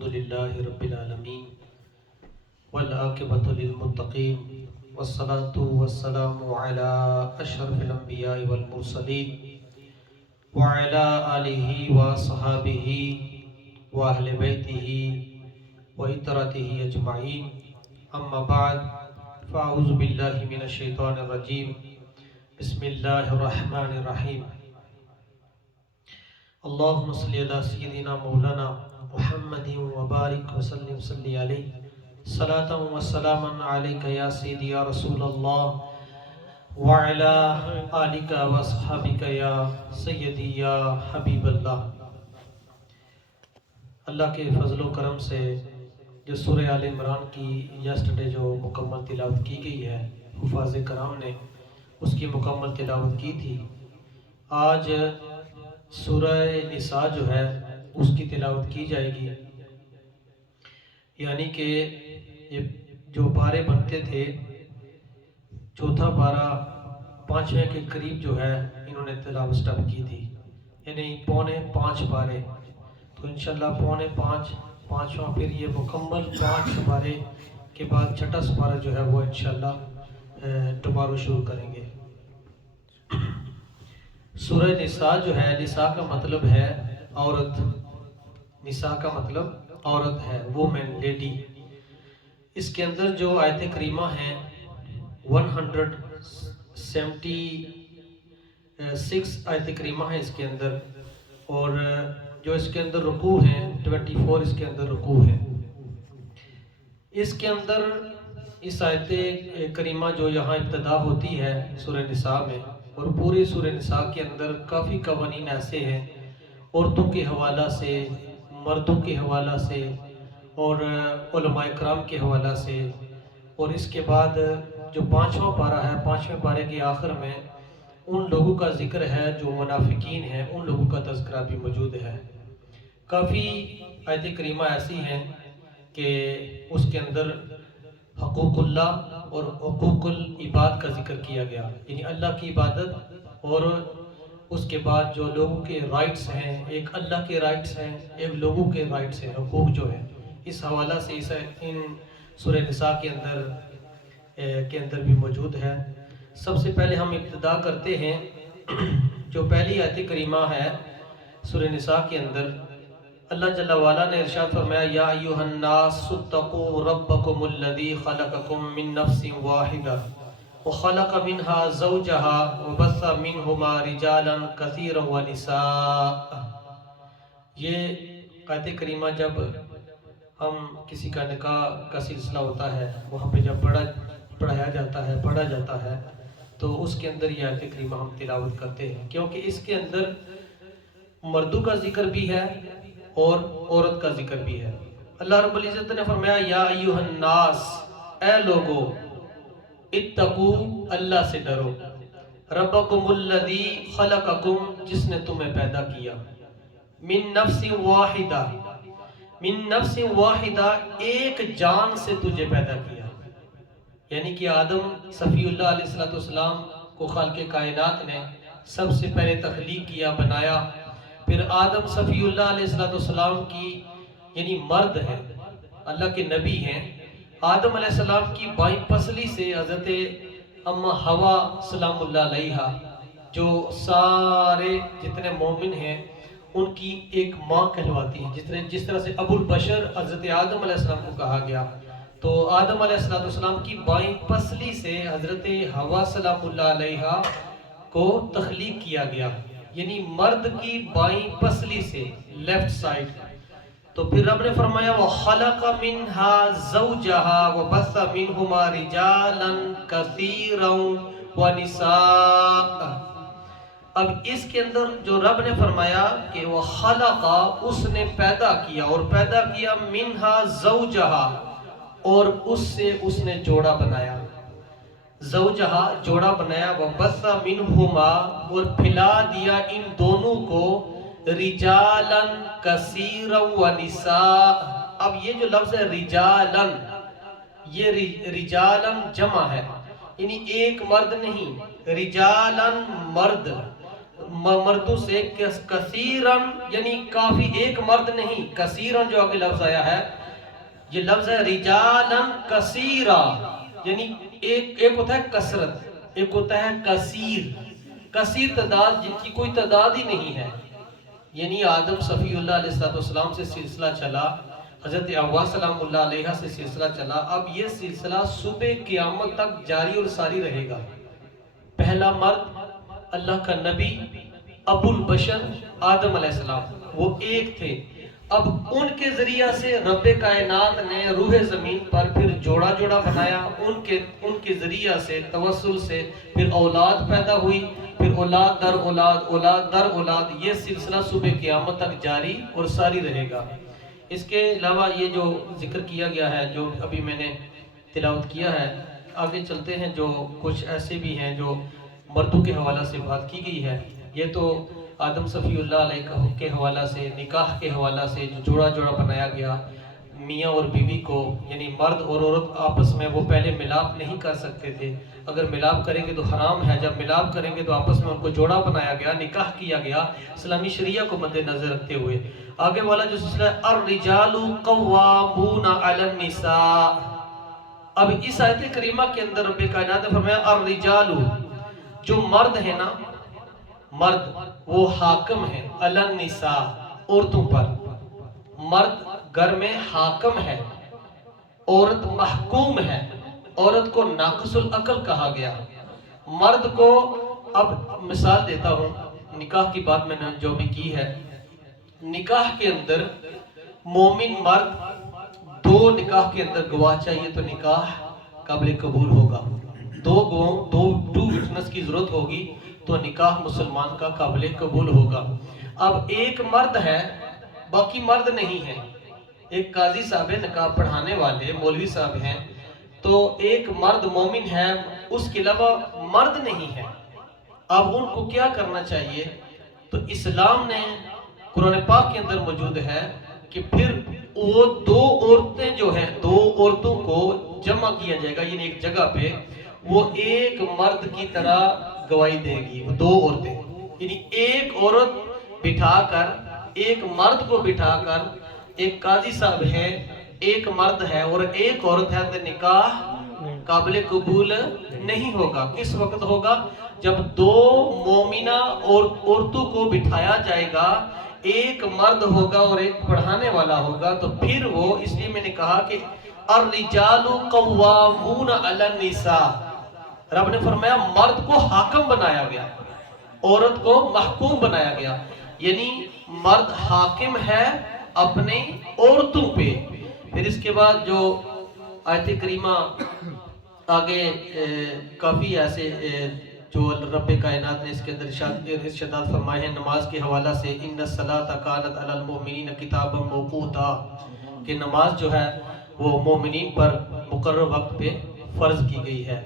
الحمد لله رب العالمين والعاقبة للمتقين والصلاة والسلام على أشرف الأنبياء والمرسلين وعلى آله وصحابه وأهل بيته وإترته أجمعين أما بعد فأعوذ بالله من الشيطان الرجيم بسم الله الرحمن الرحيم اللهم صل على سيدنا مولانا محمد وبارك وسلم صلی علیہ صلاة وسلاما عليك يا سيدي يا رسول الله وعلى آلك وصحابك يا سيدي يا حبيب اللہ۔ اللہ کے فضل و کرم سے جو سورہ آل عمران کی یسٹرڈے جو مکمل تلاوت کی گئی ہے، حفاظ کرام نے اس کی مکمل تلاوت کی تھی۔ آج سورہ نساء جو ہے اس کی تلاوت کی جائے گی، یعنی کہ یہ جو پارے بنتے تھے، چوتھا پارہ پانچویں کے قریب جو ہے انہوں نے تلاوت سٹارٹ کی تھی، یعنی 4.5 پارے۔ تو انشاءاللہ 4.5 پانچواں پھر یہ مکمل 5 پارے کے بعد چھٹا سپارہ جو ہے وہ انشاءاللہ ٹمارو شروع کریں گے۔ سورہ نساء جو ہے، نساء کا مطلب ہے عورت، نساء کا مطلب عورت ہے، وومن، لیڈی۔ اس کے اندر جو آیت کریمہ ہیں 176 آیت کریمہ ہیں اس کے اندر، اور جو اس کے اندر رکوع ہیں 24 اس کے اندر رکوع ہیں۔ اس کے اندر اس آیت کریمہ جو یہاں ابتدا ہوتی ہے سورہ نساء میں، اور پوری سورہ نساء کے اندر کافی قوانین ایسے ہیں عورتوں کے حوالہ سے، مردوں کے حوالہ سے، اور علماء کرام کے حوالہ سے۔ اور اس کے بعد جو 5واں پارہ ہے، 5ویں پارے کے آخر میں ان لوگوں کا ذکر ہے جو منافقین ہیں، ان لوگوں کا تذکرہ بھی موجود ہے۔ کافی آیت کریمہ ایسی ہیں کہ اس کے اندر حقوق اللہ اور حقوق العباد کا ذکر کیا گیا، یعنی اللہ کی عبادت، اور اس کے بعد جو لوگوں کے رائٹس ہیں، ایک اللہ کے رائٹس ہیں، ایک لوگوں کے رائٹس ہیں، حقوق جو ہیں، اس حوالہ سے ان سورہ نساء کے اندر بھی موجود ہے۔ سب سے پہلے ہم ابتدا کرتے ہیں، جو پہلی آیت کریمہ ہے سورہ نساء کے اندر، اللہ جل وعلا نے ارشاد فرمایا یا ایھا الناس اتقوا ربکم الذی خلقکم من نفس واحدہ وخلق منها زوجها وبث منہما رجالا کثیرا ونساء۔ یہ آیت کریمہ جب ہم کسی کا نکاح کا سلسلہ ہوتا ہے، وہاں پہ جب پڑھایا جاتا ہے تو اس کے اندر یہ آیت کریمہ ہم تلاوت کرتے ہیں، کیونکہ اس کے اندر مردوں کا ذکر بھی ہے اور عورت کا ذکر بھی ہے۔ اللہ رب العزت نے فرمایا یا ایھا الناس، اے لوگو، اتقو، اللہ سے ڈرو، ربکم الذی خلقکم، جس نے تمہیں پیدا کیا، من نفس واحدہ، من نفس واحدہ، ایک جان سے تجھے پیدا کیا، یعنی کہ آدم صفی اللہ علیہ السلام کو خالق کائنات نے سب سے پہلے تخلیق کیا، بنایا۔ پھر آدم صفی اللہ علیہ السلام کی یعنی مرد ہیں، اللہ کے نبی ہیں۔ آدم علیہ السلام کی بائیں پسلی سے حضرت اماں حوا سلام اللہ علیہا، جو سارے جتنے مومن ہیں ان کی ایک ماں کہلواتی ہے، جس طرح سے ابو البشر حضرت آدم علیہ السلام کو کہا گیا، تو آدم علیہ السلام کی بائیں پسلی سے حضرت حوا سلام اللہ علیہا کو تخلیق کیا گیا، یعنی مرد کی بائیں پسلی سے، لیفٹ سائڈ۔ تو پھر رب نے فرمایا وَخَلَقَ مِنْهَا زَوْجَهَا وَبَثَّ مِنْهُمَا رِجَالًا كَثِيرًا وَنِسَاءً۔ اب اس کے اندر جو رب نے فرمایا کہ وَخَلَقَ، اس نے پیدا کیا، اور پیدا کیا مِنْهَا زَوْجَهَا، اور اس سے اس نے جوڑا بنایا، زوجہا جوڑا بنایا، وَبَثَّ مِنْهُمَا، اور پھیلا دیا ان دونوں کو، رِجَالًا كَثِيرًا وَنِسَاءً۔ اب یہ جو لفظ ہے رجالًا، یہ رجالًا جمع ہے، یعنی ایک مرد نہیں، رجالًا مرد، مردوں سے کثیرن یعنی کافی، ایک مرد نہیں، کثیرن جو آگے لفظ آیا ہے یہ لفظ ہے رجالن کثیرا، یعنی ایک ہوتا ہے کثرت، ایک ہوتا ہے کثیر تعداد جن کی کوئی تعداد ہی نہیں ہے. یعنی آدم صفی اللہ علیہ السلام سے سلسلہ چلا، حضرت حوا سلام اللہ علیہ سے سلسلہ چلا، اب یہ سلسلہ صبح قیامت تک جاری اور ساری رہے گا. پہلا مرد اللہ کا نبی ابو البشر آدم علیہ السلام، وہ ایک تھے. اب ان کے ذریعہ سے رب کائنات نے روح زمین پر پھر جوڑا بنایا، ان کے ذریعہ سے توسل سے پھر اولاد پیدا ہوئی، پھر اولاد در اولاد، یہ سلسلہ صبح قیامت تک جاری اور ساری رہے گا. اس کے علاوہ یہ جو ذکر کیا گیا ہے، جو ابھی میں نے تلاوت کیا ہے، آگے چلتے ہیں. جو کچھ ایسے بھی ہیں جو مردوں کے حوالہ سے بات کی گئی ہے. یہ تو آدم صفی اللہ علیہ کے حوالہ سے، نکاح کے حوالہ سے جو جوڑا بنایا گیا میاں اور بیوی کو، یعنی مرد اور عورت آپس میں وہ پہلے ملاپ نہیں کر سکتے تھے، اگر ملاپ کریں گے تو حرام ہے، جب ملاپ کریں گے تو آپس میں ان کو جوڑا بنایا گیا، نکاح کیا گیا اسلامی شریعہ کو مد نظر رکھتے ہوئے. آگے والا جو سلسلہ ہے الرجال قوامون علی النساء. اب اس آیت کریمہ کے اندر رب کائنات نے فرمایا الرجال، جو مرد ہے نا، مرد وہ حاکم ہے علی النساء، عورتوں پر. مرد گھر میں حاکم ہے، عورت محکوم ہے. عورت کو ناقص العقل کہا گیا. مرد کو، اب مثال دیتا ہوں، نکاح کی بات میں نے جو بھی کی ہے، نکاح کے اندر مومن مرد دو نکاح کے اندر گواہ چاہیے تو نکاح قابل قبول ہوگا. دو وٹنس کی ضرورت ہوگی تو نکاح مسلمان کا قابل قبول ہوگا. اب ایک مرد ہے، باقی مرد نہیں ہے. ایک قاضی صاحب ہے، نکاح پڑھانے والے مولوی صاحب ہیں، تو ایک مرد مومن ہے، اس کے علاوہ مرد نہیں ہے. اب ان کو کیا کرنا چاہیے؟ تو اسلام نے قرآن پاک کے اندر موجود ہے کہ پھر وہ دو عورتیں جو ہیں، دو عورتوں کو جمع کیا جائے گا، یعنی ایک جگہ پہ وہ ایک مرد کی طرح گواہی دے گی. وہ دو عورتیں، یعنی ایک عورت بٹھا کر، ایک مرد کو بٹھا کر، ایک قاضی صاحب ہے، ایک مرد ہے اور ایک عورت ہے، تو نکاح قابل قبول نہیں ہوگا. کس وقت ہوگا؟ جب دو مومنہ عورتوں کو بٹھایا جائے گا، ایک مرد ہوگا اور ایک پڑھانے والا ہوگا، تو پھر وہ، اس لیے میں نے کہا کہ الرجال قوامون علی النساء. رب نے فرمایا مرد کو حاکم بنایا گیا، عورت کو محکوم بنایا گیا. یعنی مرد حاکم ہے اپنے عورتوں پہ. پھر اس کے بعد جو آیت کریمہ آگے کافی ایسے جو رب کائنات نے اس کے اندر ارشادات فرمائے ہیں نماز کے حوالہ سے، ان الصلاۃ کانت علی المؤمنین کتابا موقوتا، کہ نماز جو ہے وہ مومنین پر مقرر وقت پہ فرض کی گئی ہے.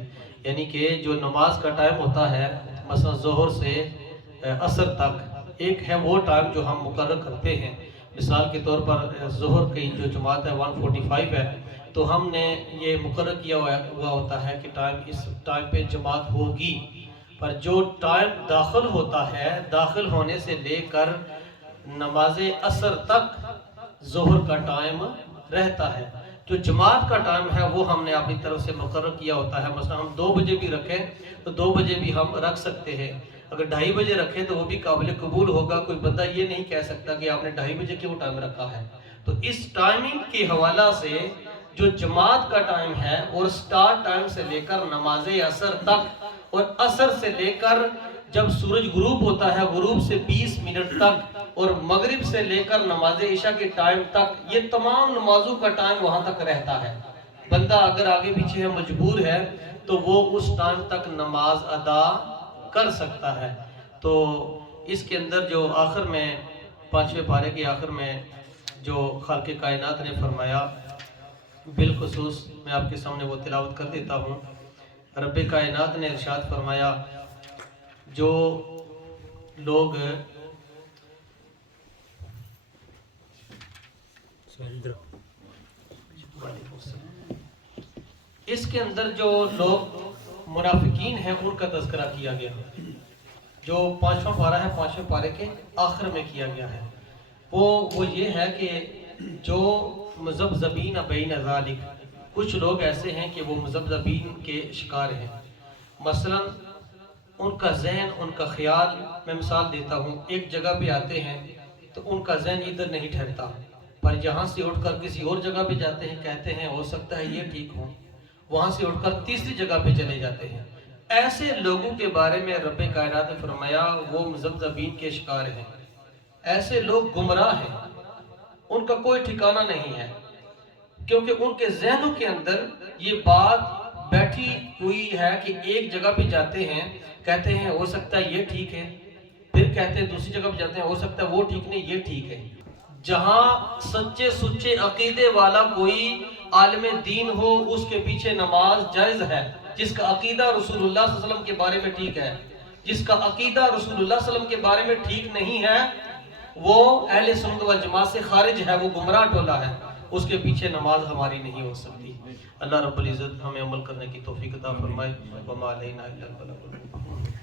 یعنی کہ جو نماز کا ٹائم ہوتا ہے، مثلا ظہر سے عصر تک، ایک ہے وہ ٹائم جو ہم مقرر کرتے ہیں. مثال کے طور پر ظہر کی جو جماعت ہے 145 ہے، تو ہم نے یہ مقرر کیا ہوا ہوتا ہے کہ اس ٹائم پہ جماعت ہوگی. پر جو ٹائم داخل ہوتا ہے، داخل ہونے سے لے کر نماز عصر تک ظہر کا ٹائم رہتا ہے. جو جماعت کا ٹائم ہے وہ ہم نے اپنی طرف سے مقرر کیا ہوتا ہے. مثلا ہم 2 بجے بھی رکھیں تو 2 بجے بھی ہم رکھ سکتے ہیں. اگر 2:30 بجے رکھیں تو وہ بھی قابل قبول ہوگا. کوئی بندہ یہ نہیں کہہ سکتا کہ آپ نے 2:30 بجے کیوں ٹائم رکھا ہے. تو اس ٹائمنگ کے حوالہ سے جو جماعت کا ٹائم ہے، اور سٹارٹ ٹائم سے لے کر نماز عصر تک، اور عصر سے لے کر جب سورج غروب ہوتا ہے، غروب سے 20 منٹ تک، اور مغرب سے لے کر نماز عشاء کے ٹائم تک، یہ تمام نمازوں کا ٹائم وہاں تک رہتا ہے. بندہ اگر آگے پیچھے ہے، مجبور ہے، تو وہ اس ٹائم تک نماز ادا کر سکتا ہے. تو اس کے اندر جو آخر میں 5ویں پارے کے آخر میں جو خالق کائنات نے فرمایا، بالخصوص میں آپ کے سامنے وہ تلاوت کر دیتا ہوں. رب کائنات نے ارشاد فرمایا، جو لوگ اس کے اندر جو لوگ منافقین ہیں ان کا تذکرہ کیا گیا. جو 5واں پارہ ہے 5ویں پارے کے آخر میں کیا گیا ہے، وہ یہ ہے کہ جو مذبذبین بین ذالک، کچھ لوگ ایسے ہیں کہ وہ مذبذبین کے شکار ہیں. مثلا ان کا ذہن، ان کا خیال، میں مثال دیتا ہوں، ایک جگہ پہ آتے ہیں تو ان کا ذہن ادھر نہیں ٹھہرتا، پر یہاں سے اٹھ کر کسی اور جگہ پہ جاتے ہیں، کہتے ہیں ہو سکتا ہے یہ ٹھیک ہو، وہاں سے اٹھ کر تیسری جگہ پہ چلے جاتے ہیں. ایسے لوگوں کے بارے میں رب کائنات نے فرمایا وہ مذبذبین کے شکار ہیں. ایسے لوگ گمراہ ہیں، ان کا کوئی ٹھکانہ نہیں ہے، کیونکہ ان کے ذہنوں کے اندر یہ بات بیٹھی ہوئی ہے کہ ایک جگہ پہ جاتے ہیں، کہتے ہیں ہو سکتا ہے یہ ٹھیک ہے، پھر کہتے ہیں دوسری جگہ پہ جاتے ہیں ہو سکتا ہے وہ ٹھیک نہیں یہ ٹھیک ہے. جہاں سچے سچے عقیدے والا کوئی عالم دین ہو اس کے پیچھے نماز جائز ہے، جس کا عقیدہ رسول اللہ صلی اللہ علیہ وسلم کے بارے میں ٹھیک ہے. جس کا عقیدہ رسول اللہ صلی اللہ علیہ وسلم کے بارے میں ٹھیک نہیں ہے وہ اہل سنت والجماعت سے خارج ہے، وہ گمراہ ٹولہ ہے، اس کے پیچھے نماز ہماری نہیں ہو سکتی. اللہ رب العزت ہمیں عمل کرنے کی توفیق عطا فرمائے. وما علینا الا البلاغ.